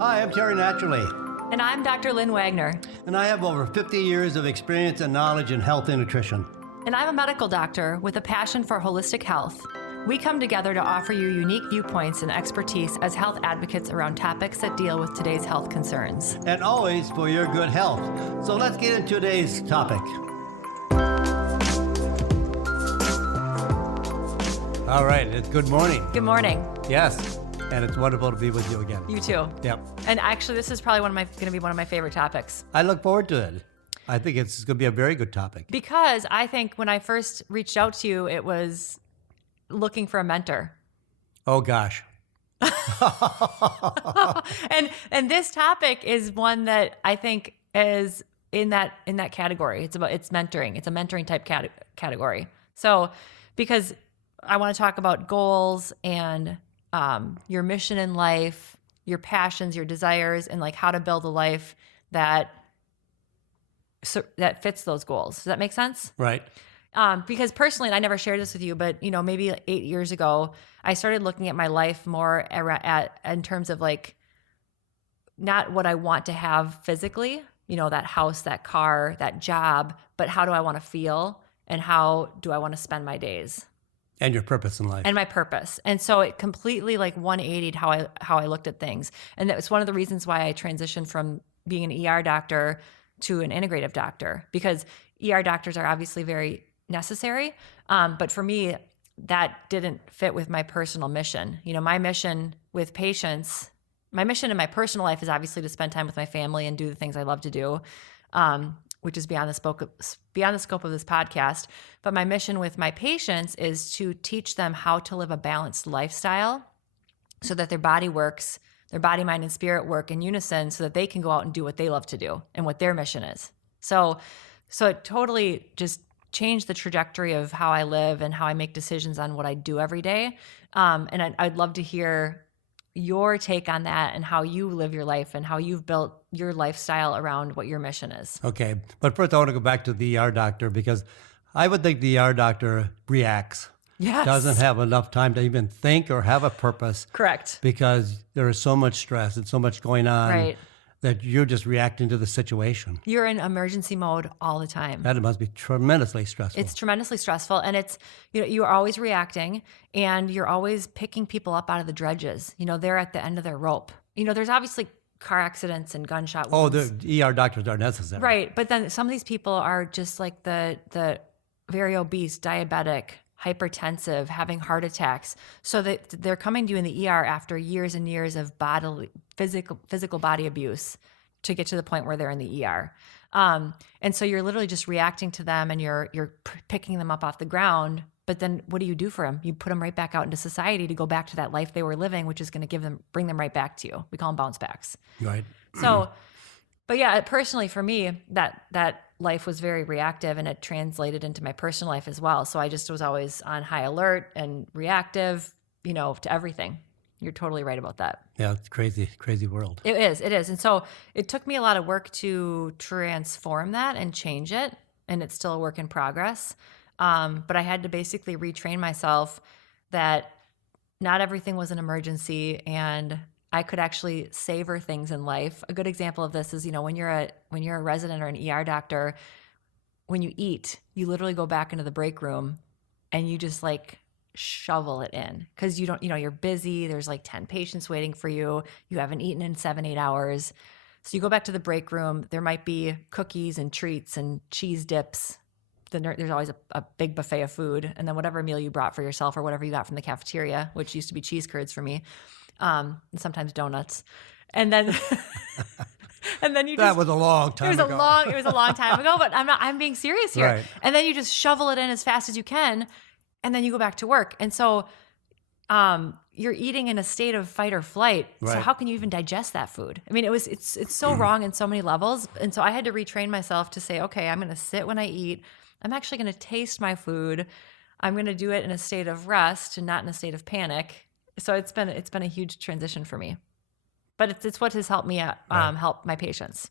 Hi, I'm Terry Naturally, And I'm Dr. Lynn Wagner. and I have over 50 years of experience and knowledge in health and nutrition. And I'm a medical doctor with a passion for holistic health. We come together to offer you unique viewpoints and expertise as health advocates around topics that deal with today's health concerns. And always for your good health. So let's get into today's topic. All right, it's good morning. Good morning. Yes, and it's wonderful to be with you again. You too. Yep. And actually, this is probably going to be one of my favorite topics. I look forward to it. I think it's going to be a very good topic. Because I think when I first reached out to you, it was looking for a mentor. Oh, gosh. And this topic is one that I think is in that category. It's mentoring. It's a mentoring type category. So because I want to talk about goals and your mission in life, your passions, your desires, and like how to build a life that fits those goals. Does that make sense? Right. Because personally, and I never shared this with you, but maybe 8 years ago, I started looking at my life more in terms of like not what I want to have physically, that house, that car, that job, but how do I want to feel and how do I want to spend my days? And your purpose in life. And my purpose. And so it completely like 180'd how I looked at things. And that was one of the reasons why I transitioned from being an ER doctor to an integrative doctor, because ER doctors are obviously very necessary. But for me, that didn't fit with my personal mission. My mission with patients, my mission in my personal life is obviously to spend time with my family and do the things I love to do, which is beyond the scope of this podcast. But my mission with my patients is to teach them how to live a balanced lifestyle so that their body, mind, and spirit work in unison so that they can go out and do what they love to do and what their mission is. So it totally just changed the trajectory of how I live and how I make decisions on what I do every day. And I'd love to hear your take on that and how you live your life and how you've built your lifestyle around what your mission is. Okay. But first, I want to go back to the ER doctor because I would think the ER doctor reacts. Yes. Doesn't have enough time to even think or have a purpose. Correct. Because there is so much stress and so much going on. Right. That you're just reacting to the situation. You're in emergency mode all the time. That must be tremendously stressful. It's tremendously stressful. And it's, you're always reacting and you're always picking people up out of the dredges. They're at the end of their rope. There's obviously car accidents and gunshot wounds. Oh, the ER doctors are necessary. Right. But then some of these people are just like the very obese, diabetic, hypertensive, having heart attacks. So that they're coming to you in the ER after years and years of physical body abuse to get to the point where they're in the ER. And so you're literally just reacting to them and you're picking them up off the ground. But then what do you do for them? You put them right back out into society to go back to that life they were living, which is going to bring them right back to you. We call them bounce backs. Right. So, but yeah, personally for me, that life was very reactive and it translated into my personal life as well. So I just was always on high alert and reactive, to everything. You're totally right about that. Yeah, it's crazy, crazy world. It is. And so it took me a lot of work to transform that and change it. And it's still a work in progress. But I had to basically retrain myself that not everything was an emergency and I could actually savor things in life. A good example of this is, when you're a resident or an ER doctor, when you eat, you literally go back into the break room and you just like shovel it in because you're busy. There's like 10 patients waiting for you. You haven't eaten in 7-8 hours. So you go back to the break room. There might be cookies and treats and cheese dips. There's always a big buffet of food. And then whatever meal you brought for yourself or whatever you got from the cafeteria, which used to be cheese curds for me. And sometimes donuts. And then that was a long time ago. It was a long time ago, but I'm being serious here. Right. And then you just shovel it in as fast as you can and then you go back to work. And so you're eating in a state of fight or flight. Right. So how can you even digest that food? I mean, it's so wrong in so many levels. And so I had to retrain myself to say, okay, I'm going to sit when I eat. I'm actually going to taste my food. I'm going to do it in a state of rest and not in a state of panic. So it's been a huge transition for me, but it's what has helped me help my patients.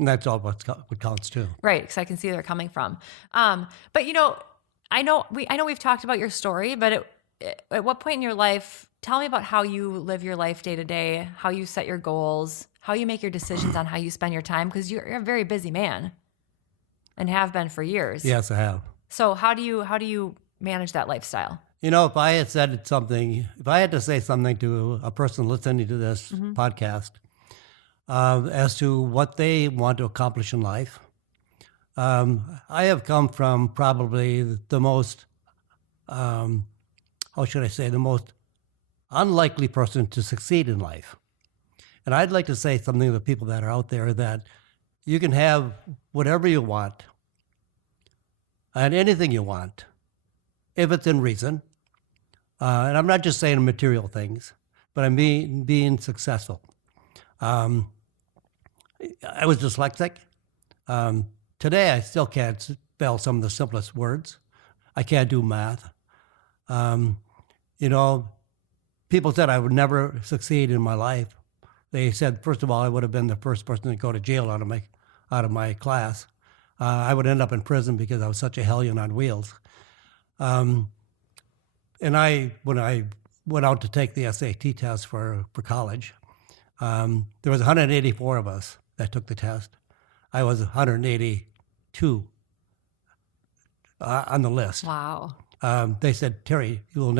And that's all what counts too. Right, because I can see where they're coming from. But I know we've talked about your story, but at what point in your life, tell me about how you live your life day to day, how you set your goals, how you make your decisions on how you spend your time, because you're a very busy man and have been for years. Yes, I have. So how do you manage that lifestyle? If I had said something, if I had to say something to a person listening to this podcast as to what they want to accomplish in life, I have come from probably the most, how should I say, the most unlikely person to succeed in life. And I'd like to say something to the people that are out there, that you can have whatever you want and anything you want if it's in reason. And I'm not just saying material things, but I mean being successful. I was dyslexic. Today, I still can't spell some of the simplest words. I can't do math. People said I would never succeed in my life. They said, first of all, I would have been the first person to go to jail out of my class. I would end up in prison because I was such a hellion on wheels. And when I went out to take the SAT test for college, there was 184 of us that took the test. I was 182 on the list. Wow. They said, Terry, you will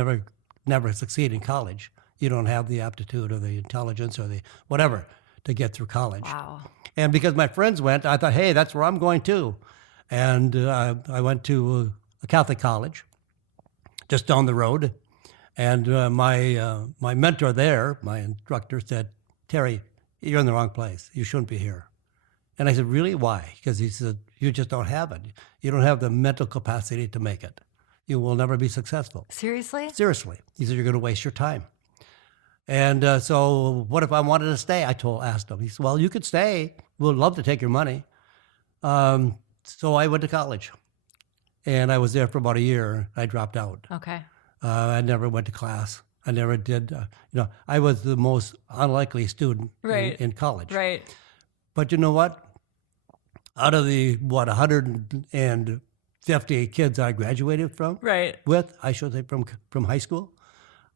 never succeed in college. You don't have the aptitude or the intelligence or the whatever to get through college. Wow. And because my friends went, I thought, hey, that's where I'm going too. And I went to a Catholic college just down the road. And my mentor there, my instructor, said, Terry, you're in the wrong place. You shouldn't be here. And I said, really? Why? Because he said, you just don't have it. You don't have the mental capacity to make it. You will never be successful. Seriously? Seriously. He said, you're going to waste your time. And so what if I wanted to stay? I asked him. He said, well, you could stay. We'd love to take your money. So I went to college. And I was there for about a year. I dropped out. Okay. I never went to class. I never did. I was the most unlikely student in college. Right. But you know what? Out of the 150 kids I graduated from, I should say from high school,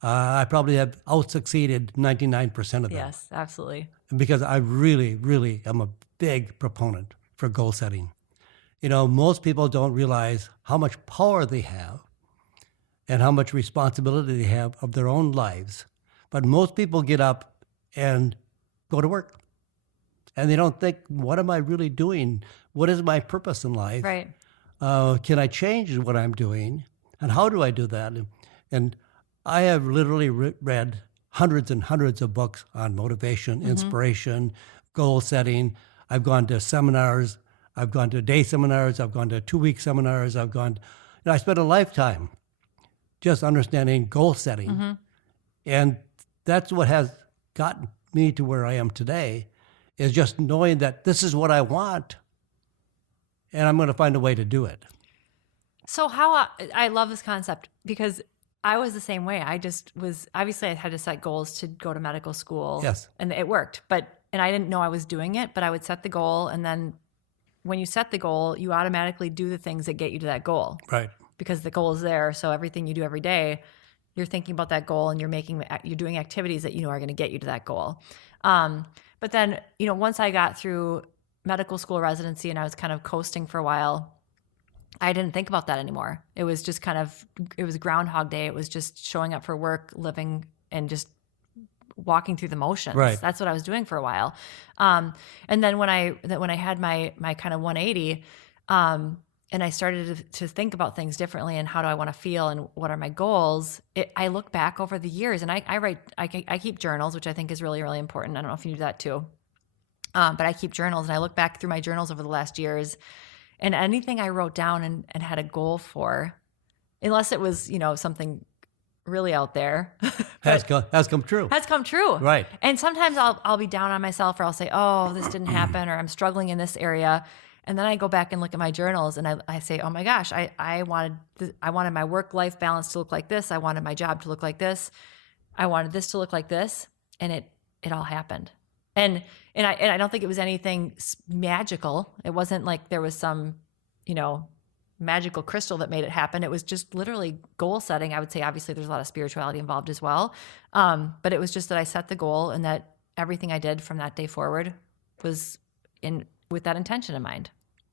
I probably have out-succeeded 99% of them. Yes, absolutely. Because I really, really am a big proponent for goal setting. Most people don't realize how much power they have and how much responsibility they have of their own lives. But most people get up and go to work. And they don't think, what am I really doing? What is my purpose in life? Right. Can I change what I'm doing? And how do I do that? And I have literally read hundreds and hundreds of books on motivation, inspiration, goal setting. I've gone to seminars. I've gone to day seminars. I've gone to 2-week seminars. I spent a lifetime just understanding goal setting. And that's what has gotten me to where I am today, is just knowing that this is what I want, and I'm going to find a way to do it. So I love this concept, because I was the same way. Obviously I had to set goals to go to medical school. Yes. And it worked, and I didn't know I was doing it, but I would set the goal. And then when you set the goal, you automatically do the things that get you to that goal. Right. Because the goal is there. So everything you do every day, you're thinking about that goal, and you're doing activities that are going to get you to that goal. But then, once I got through medical school residency and I was kind of coasting for a while, I didn't think about that anymore. It was just it was Groundhog Day. It was just showing up for work, living, and just walking through the motions. Right. That's what I was doing for a while. And then when I had my kind of 180, and I started to think about things differently, and how do I want to feel, and what are my goals? I look back over the years, and I keep journals, which I think is really, really important. I don't know if you do that too. But I keep journals, and I look back through my journals over the last years, and anything I wrote down and had a goal for, unless it was, something really out there, has come true. Has come true. Right. And sometimes I'll be down on myself, or I'll say, oh, this didn't happen, or I'm struggling in this area. And then I go back and look at my journals, and I say, oh my gosh, I wanted my work-life balance to look like this. I wanted my job to look like this. I wanted this to look like this. And it all happened. And I don't think it was anything magical. It wasn't like there was some, magical crystal that made it happen. It was just literally goal setting. I would say obviously there's a lot of spirituality involved as well. But it was just that I set the goal and that everything I did from that day forward was with that intention in mind.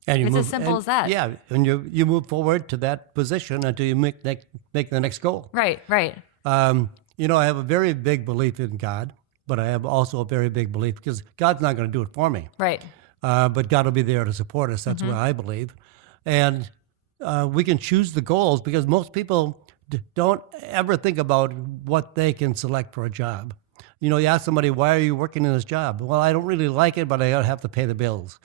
And you It's move, as simple as that. Yeah, and you move forward to that position until you make the next goal. Right. I have a very big belief in God, but I have also a very big belief because God's not going to do it for me. Right. But God will be there to support us. That's what I believe. And we can choose the goals because most people don't ever think about what they can select for a job. You ask somebody, why are you working in this job? Well, I don't really like it, but I have to pay the bills.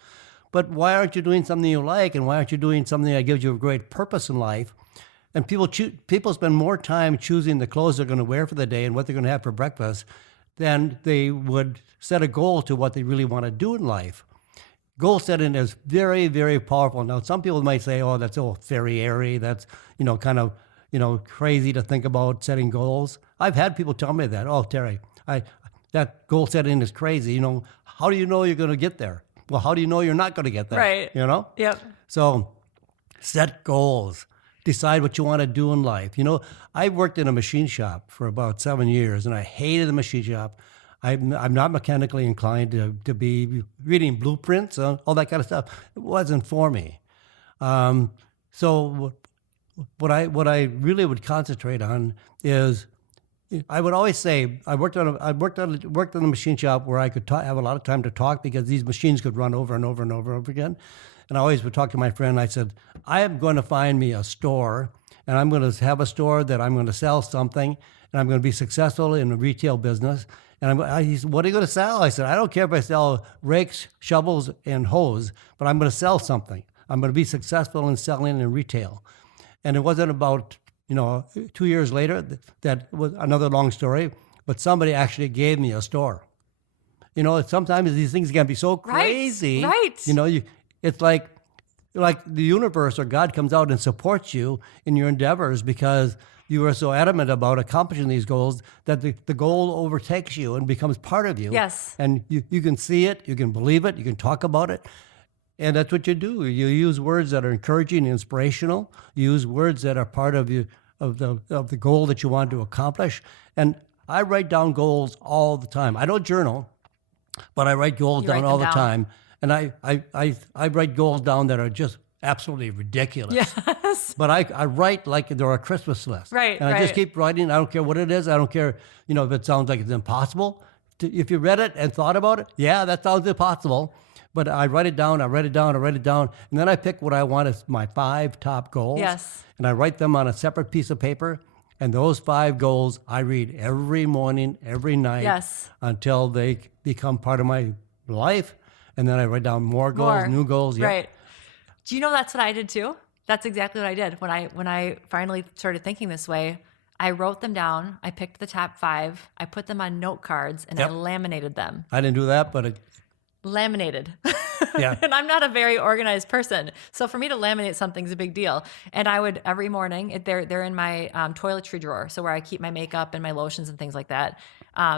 But why aren't you doing something you like? And why aren't you doing something that gives you a great purpose in life? And people spend more time choosing the clothes they're going to wear for the day and what they're going to have for breakfast than they would set a goal to what they really want to do in life. Goal setting is very, very powerful. Now, some people might say, oh, that's all fairy-airy. That's, kind of, crazy to think about setting goals. I've had people tell me that, oh, Terry, that goal setting is crazy. How do you know you're going to get there? Well, how do you know you're not going to get there? Right. Yep. So set goals. Decide what you want to do in life. I worked in a machine shop for about 7 years, and I hated the machine shop. I'm not mechanically inclined to be reading blueprints, all that kind of stuff. It wasn't for me. So what I really would concentrate on is I would always say I worked in a machine shop where I could have a lot of time to talk because these machines could run over and over and over and over again. And I always would talk to my friend. I said, I am going to find me a store, and I'm going to have a store that I'm going to sell something, and I'm going to be successful in the retail business. And he said, what are you going to sell? I said, I don't care if I sell rakes, shovels, and hose, but I'm going to sell something. I'm going to be successful in selling in retail. And it wasn't about 2 years later, that was another long story, but somebody actually gave me a store. Sometimes these things can be so crazy. Right. It's like the universe or God comes out and supports you in your endeavors because you are so adamant about accomplishing these goals that the goal overtakes you and becomes part of you. Yes. And you can see it, you can believe it, you can talk about it. And that's what you do. You use words that are encouraging and inspirational. You use words that are part of you, of the goal that you want to accomplish. And I write down goals all the time. I don't journal, but I write goals down all the time. And I write goals down that are just absolutely ridiculous. Yes. But I write like they're a Christmas list. Right. And I just keep writing. I don't care what it is. I don't care, if it sounds like it's impossible. If you read it and thought about it, yeah, that sounds impossible. But I write it down, and then I pick what I want as my 5 top goals. Yes. And I write them on a separate piece of paper. And those 5 goals I read every morning, every night, Yes. until they become part of my life. And then I write down more goals, new goals. Yep. Right. Do you know that's what I did too? That's exactly what I did. When I finally started thinking this way, I wrote them down. I picked the top 5. I put them on note cards and I laminated them. I didn't do that, but Laminated. Yeah. And I'm not a very organized person. So for me to laminate something's a big deal. And I would every morning, they're in my toiletry drawer. So where I keep my makeup and my lotions and things like that.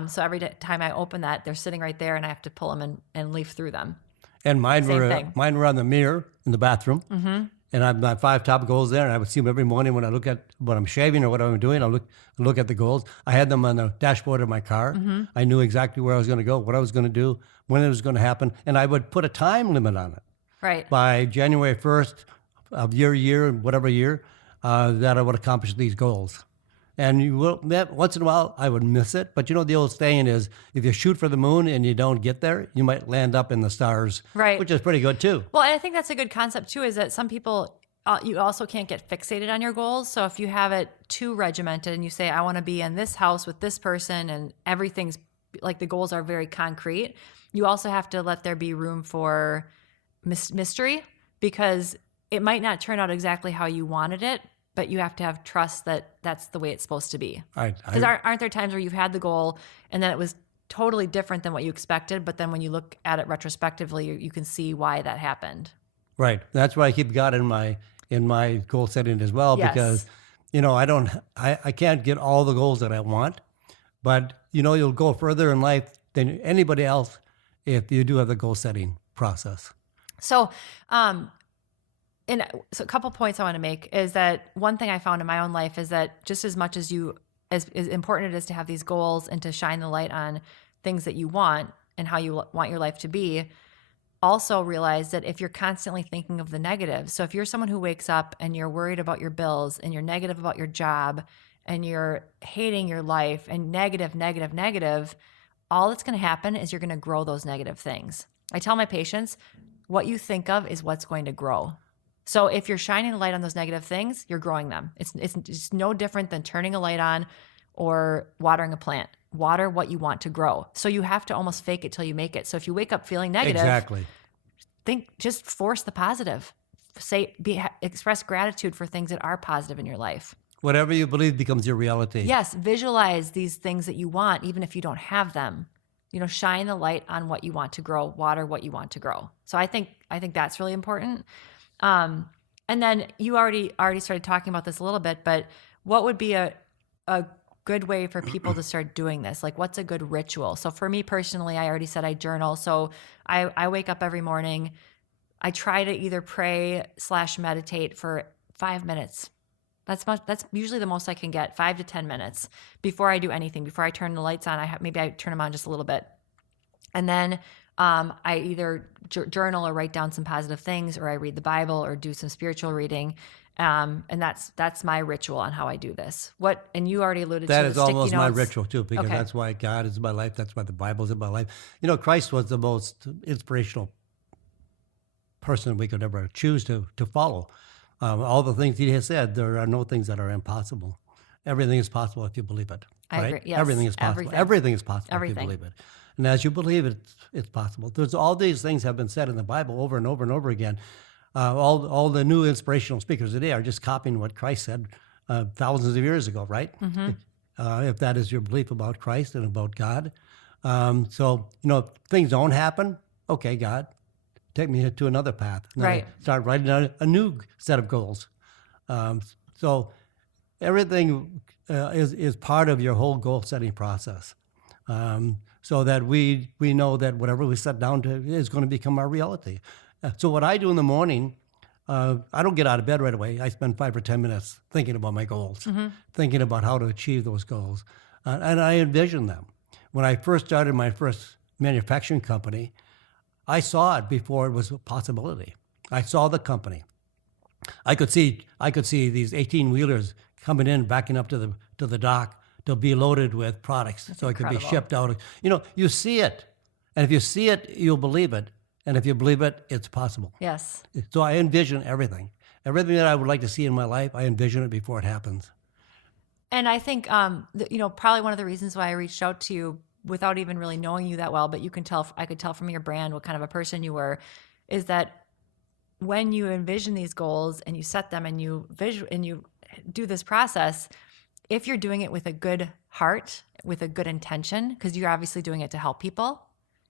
So every time I open that, they're sitting right there and I have to pull them and leaf through them. And mine Same were thing. mine were on the mirror in the bathroom. Mm-hmm. And I have my 5 top goals there. And I would see them every morning when I look at what I'm shaving or what I'm doing. I look at the goals. I had them on the dashboard of my car. Mm-hmm. I knew exactly where I was going to go, what I was going to do, when it was going to happen. And I would put a time limit on it. Right. By January 1st of your year, whatever year, that I would accomplish these goals. And once in a while, I would miss it. But the old saying is, if you shoot for the moon and you don't get there, you might land up in the stars, Right. which is pretty good too. Well, and I think that's a good concept too, is that some people, you also can't get fixated on your goals. So if you have it too regimented and you say, I want to be in this house with this person and everything's like the goals are very concrete, you also have to let there be room for mystery because it might not turn out exactly how you wanted it, but you have to have trust that that's the way it's supposed to be. Because aren't there times where you've had the goal and then it was totally different than what you expected, but then when you look at it retrospectively, you can see why that happened. Right. That's why I keep God in my goal setting as well, Yes. because I can't get all the goals that I want, but you'll go further in life than anybody else if you do have the goal setting process. So, And so a couple points I want to make is that one thing I found in my own life is that just as much as as important it is to have these goals and to shine the light on things that you want and how you want your life to be, also realize that if you're constantly thinking of the negative, so if you're someone who wakes up and you're worried about your bills and you're negative about your job and you're hating your life and negative, all that's going to happen is you're going to grow those negative things. I tell my patients, what you think of is what's going to grow. So if you're shining a light on those negative things, you're growing them. It's no different than turning a light on or watering a plant. Water what you want to grow. So you have to almost fake it till you make it. So if you wake up feeling negative, Exactly. just force the positive. Express gratitude for things that are positive in your life. Whatever you believe becomes your reality. Yes, visualize these things that you want, even if you don't have them. Shine the light on what you want to grow, water what you want to grow. So I think that's really important. And then you already started talking about this a little bit, but what would be a good way for people to start doing this? Like, what's a good ritual? So for me personally, I already said I journal. So I wake up every morning. I try to either pray / meditate for 5 minutes. That's usually the most I can get, 5 to 10 minutes before I do anything. Before I turn the lights on, maybe I turn them on just a little bit. And then I either journal or write down some positive things, or I read the Bible or do some spiritual reading. And that's my ritual on how I do this. And you already alluded to That the is sticky almost notes. my ritual too, because Okay. that's why God is in my life. That's why the Bible's in my life. Christ was the most inspirational person we could ever choose to follow. All the things he has said, there are no things that are impossible. Everything is possible if you believe it. I right? agree. Yes, Everything is possible. Everything is possible if you believe it. And as you believe it, it's possible. There's all these things have been said in the Bible over and over and over again. All the new inspirational speakers today are just copying what Christ said thousands of years ago, right? If that is your belief about Christ and about God. So, if things don't happen, okay, God, take me to another path. And then I Right. start writing out a new set of goals. So everything is part of your whole goal setting process. So that we know that whatever we set down to is going to become our reality. So what I do in the morning, I don't get out of bed right away. I spend 5 or 10 minutes thinking about my goals, thinking about how to achieve those goals. And I envision them. When I first started my first manufacturing company, I saw it before it was a possibility. I saw the company. I could see these 18-wheelers coming in, backing up to the dock to be loaded with products, so it could be shipped out. You see it, and if you see it, you'll believe it, and if you believe it, it's possible. Yes. So I envision everything that I would like to see in my life. I envision it before it happens. And I think, probably one of the reasons why I reached out to you without even really knowing you that well, but I could tell from your brand what kind of a person you were, is that when you envision these goals and you set them and you do this process, if you're doing it with a good heart, with a good intention, because you're obviously doing it to help people,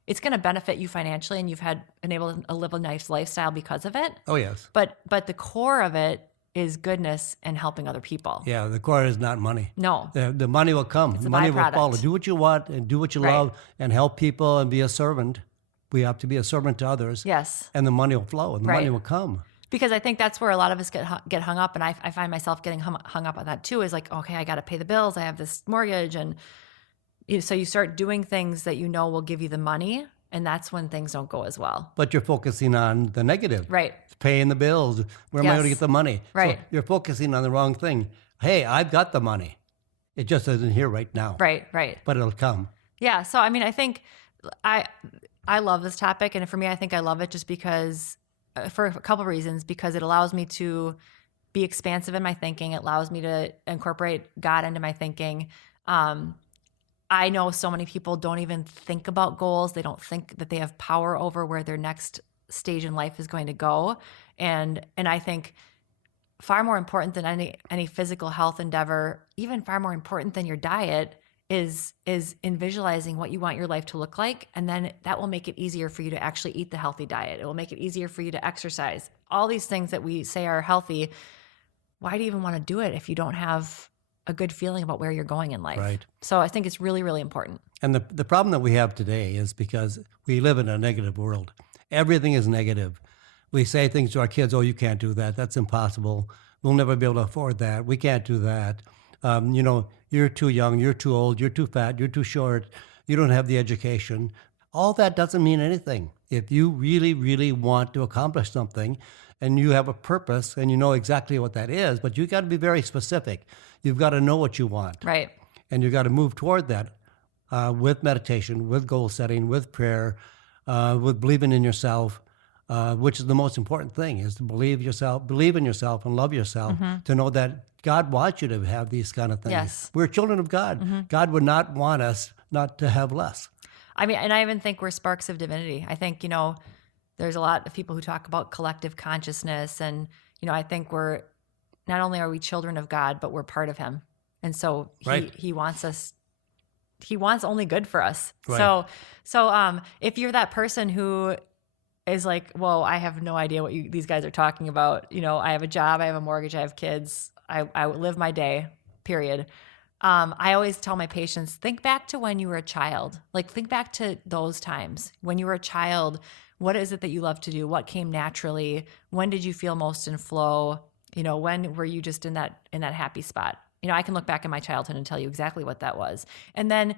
it's going to benefit you financially, and you've been able to live a nice lifestyle because of it. Oh, yes. But the core of it is goodness and helping other people. Yeah, the core is not money. No. The money will come. It's The a money will byproduct. follow. Do what you want and do what you Right. love and help people and be a servant. We have to be a servant to others. Yes. And the money will flow and the Right. money will come. Because I think that's where a lot of us get hung up, and I find myself getting hung up on that too. Is like, okay, I got to pay the bills. I have this mortgage, and so you start doing things that will give you the money, and that's when things don't go as well. But you're focusing on the negative. Right. Paying the bills. Where am I going to Yes. get the money? Right. So you're focusing on the wrong thing. Hey, I've got the money. It just isn't here right now. Right. But it'll come. Yeah. So I think I love this topic, and for me, I think I love it just because for a couple of reasons. Because it allows me to be expansive in my thinking. It allows me to incorporate God into my thinking. I know so many people don't even think about goals. They don't think that they have power over where their next stage in life is going to go. And I think far more important than any physical health endeavor, even far more important than your diet, is in visualizing what you want your life to look like. And then that will make it easier for you to actually eat the healthy diet. It will make it easier for you to exercise. All these things that we say are healthy, why do you even want to do it if you don't have a good feeling about where you're going in life? Right. So I think it's really, really important. And the problem that we have today is because we live in a negative world. Everything is negative. We say things to our kids, oh, you can't do that. That's impossible. We'll never be able to afford that. We can't do that. You're too young, you're too old, you're too fat, you're too short, you don't have the education. All that doesn't mean anything. If you really, really want to accomplish something and you have a purpose and you know exactly what that is, but you got to be very specific. You've got to know what you want. Right. And you've got to move toward that with meditation, with goal setting, with prayer, with believing in yourself, which is the most important thing, is to believe in yourself and love yourself, to know that God wants you to have these kind of things. Yes. We're children of God. God would not want us not to have less. I mean, and I even think we're sparks of divinity. I think, there's a lot of people who talk about collective consciousness. And, I think not only are we children of God, but we're part of him. And so Right. he wants only good for us. Right. So if you're that person who is like, well, I have no idea what these guys are talking about. I have a job, I have a mortgage, I have kids. I live my day, period. I always tell my patients, think back to when you were a child. Like, think back to those times. When you were a child, what is it that you love to do? What came naturally? When did you feel most in flow? When were you just in that happy spot? I can look back in my childhood and tell you exactly what that was. And then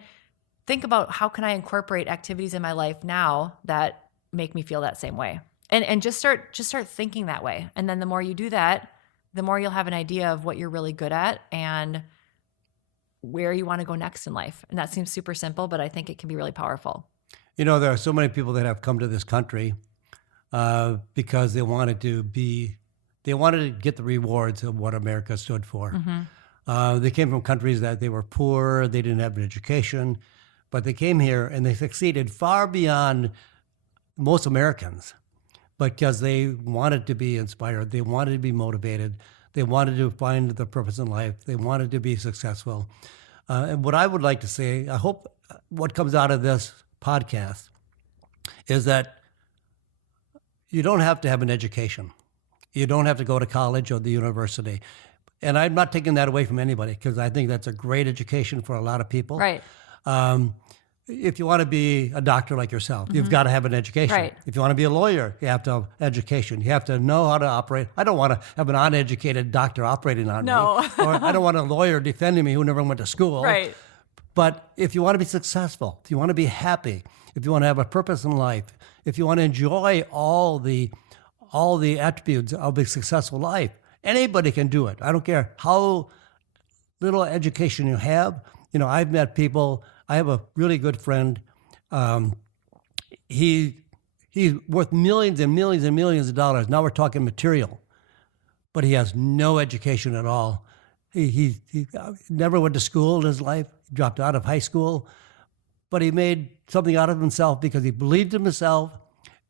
think about, how can I incorporate activities in my life now that make me feel that same way? And just start thinking that way. And then the more you do that, the more you'll have an idea of what you're really good at and where you want to go next in life. And that seems super simple, but I think it can be really powerful. There are so many people that have come to this country because they wanted to get the rewards of what America stood for. They came from countries that they were poor, they didn't have an education, but they came here and they succeeded far beyond most Americans because they wanted to be inspired, they wanted to be motivated, they wanted to find the purpose in life, they wanted to be successful. And what I would like to say, I hope what comes out of this podcast is that you don't have to have an education. You don't have to go to college or the university. And I'm not taking that away from anybody, because I think that's a great education for a lot of people. Right. If you want to be a doctor like yourself, you've got to have an education. Right. If you want to be a lawyer, you have to have education. You have to know how to operate. I don't want to have an uneducated doctor operating on No. me. Or I don't want a lawyer defending me who never went to school. Right. But if you want to be successful, if you want to be happy, if you want to have a purpose in life, if you want to enjoy all the attributes of a successful life, anybody can do it. I don't care how little education you have. I've met people. I have a really good friend. He's worth millions and millions and millions of dollars. Now we're talking material, but he has no education at all. He never went to school in his life. He dropped out of high school, but he made something out of himself because he believed in himself,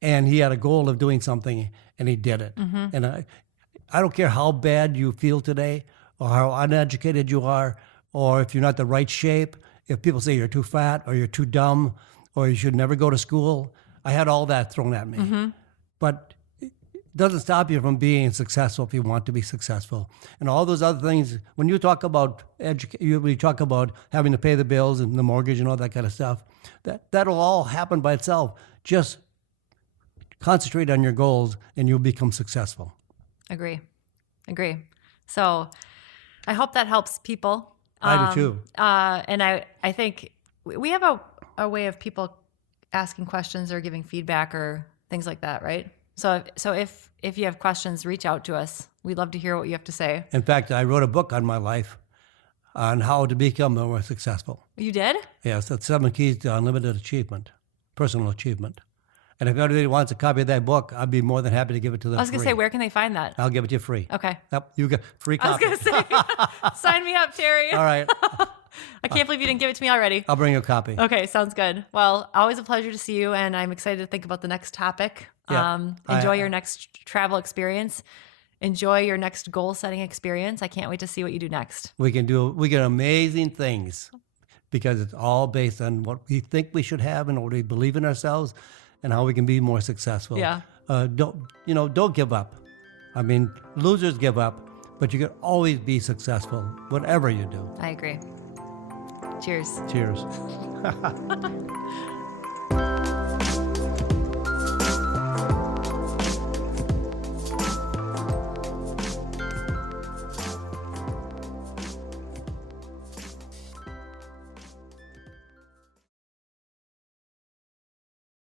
and he had a goal of doing something, and he did it. And I don't care how bad you feel today, or how uneducated you are, or if you're not the right shape. If people say you're too fat, or you're too dumb, or you should never go to school, I had all that thrown at me. But it doesn't stop you from being successful if you want to be successful. And all those other things, when you talk about you talk about having to pay the bills and the mortgage and all that kind of stuff, that'll all happen by itself. Just concentrate on your goals and you'll become successful. Agree. So I hope that helps people. I do too. And I think we have a way of people asking questions or giving feedback or things like that, right? So if you have questions, reach out to us. We'd love to hear what you have to say. In fact, I wrote a book on my life on how to become more successful. You did? Yes, that's 7 Keys to Unlimited Achievement, Personal Achievement. And if anybody wants a copy of that book, I'd be more than happy to give it to them. I was going to say, where can they find that? I'll give it to you free. Okay. Yep, you get free copy. I was going to say, sign me up, Terry. All right. I can't believe you didn't give it to me already. I'll bring you a copy. Okay, sounds good. Well, always a pleasure to see you, and I'm excited to think about the next topic. Yeah. Enjoy your next travel experience. Enjoy your next goal-setting experience. I can't wait to see what you do next. We can amazing things because it's all based on what we think we should have and what we believe in ourselves and how we can be more successful. Yeah. Don't give up. I mean, losers give up, but you can always be successful, whatever you do. I agree. Cheers. Cheers.